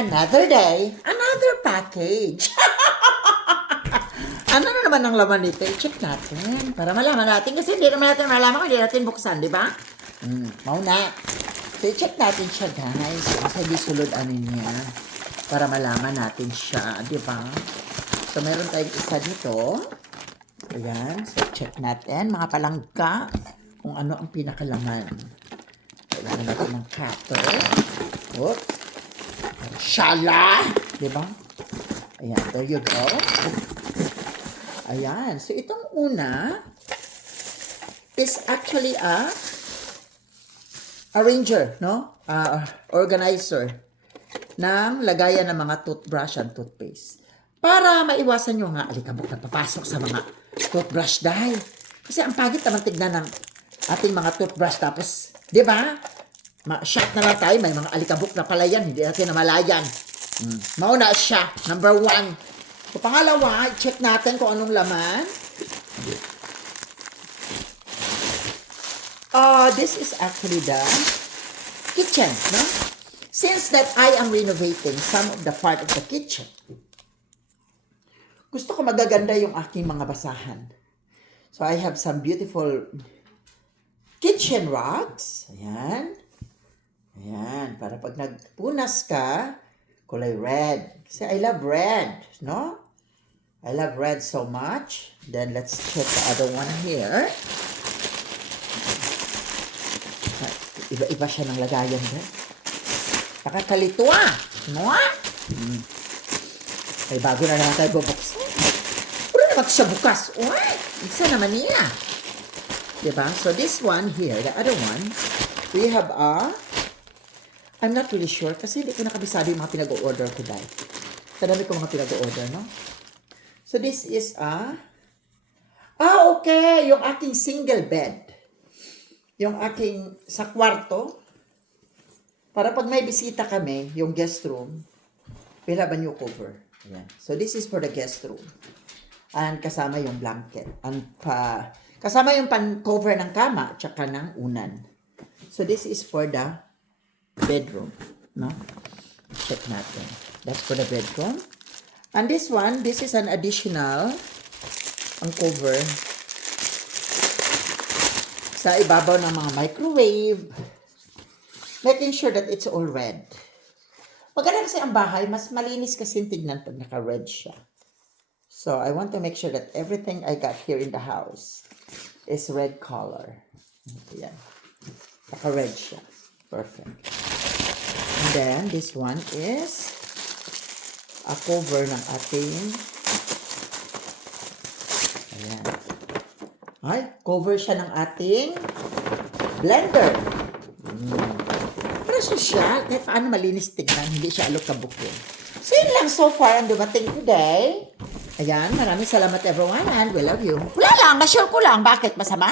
Another day, another package. Ano na naman ang laman nito? I-check natin para malaman natin kasi hindi naman natin malaman kung hindi natin buksan, di ba? Mauna. So, i-check natin siya, guys. Kasi di sulod ano niya para malaman natin siya, di ba? So, meron tayong isa dito. Ayan. So, check natin, mga palangka, kung ano ang pinakalaman. Kailangan natin ng cutter. Oh. Shala! Di ba? Ayan, there you go. Ayan. So, itong una is actually a arranger, no? Organizer ng lagayan ng mga toothbrush and toothpaste. Para maiwasan nyo nga alikabok na papasok sa mga toothbrush dahil. Kasi ang pagit naman tignan ng ating mga toothbrush tapos, di ba? Ma-shock na lang tayo, may mga alikabok na pala yan, hindi natin namalayan. Mauna siya, number 1. So, pangalawa, check natin kung anong laman. This is actually the kitchen, no? Since that I am renovating some of the part of the kitchen, gusto ko magaganda yung aking mga basahan. So, I have some beautiful kitchen rods. Ayan. Ayan. Para pag nagpunas ka, kulay red. Kasi I love red, no? I love red so much. Then, let's check the other one here. Iba-iba siya ng lagayan dyan. Nakakalito no? Ay, bago na naman tayo bubuksan. Puro naman siya bukas. What? Isa naman niya. Diba? So, this one here, the other one, we have I'm not really sure kasi hindi ko nakabisado yung mga pinag-o-order ko dahil. Kadami ko mga pinag-o-order, no? So, this is okay. Yung aking single bed. Yung aking sa kwarto. Para pag may bisita kami, yung guest room, we'll have a new cover. Ayan. So, this is for the guest room. And kasama yung blanket. And kasama yung pan-cover ng kama at saka ng unan. So, this is for the bedroom. No? Check natin. That's for the bedroom. And this one, this is an additional ang cover sa ibabaw ng mga microwave. Making sure that it's all red. Maganda kasi ang bahay, mas malinis kasi tignan pag naka-red siya. So, I want to make sure that everything I got here in the house is red color. Ayan. Naka-red siya. Perfect. And then, this one is a cover ng ating ayan. Ay, cover siya ng ating blender. Pero siya, kahit paano malinis tignan, hindi siya alok-kabok yun. So, yun lang so far ang dumating today. Ayan, maraming salamat everyone and we love you. Wala lang, na-sure ko lang. Bakit? Masama?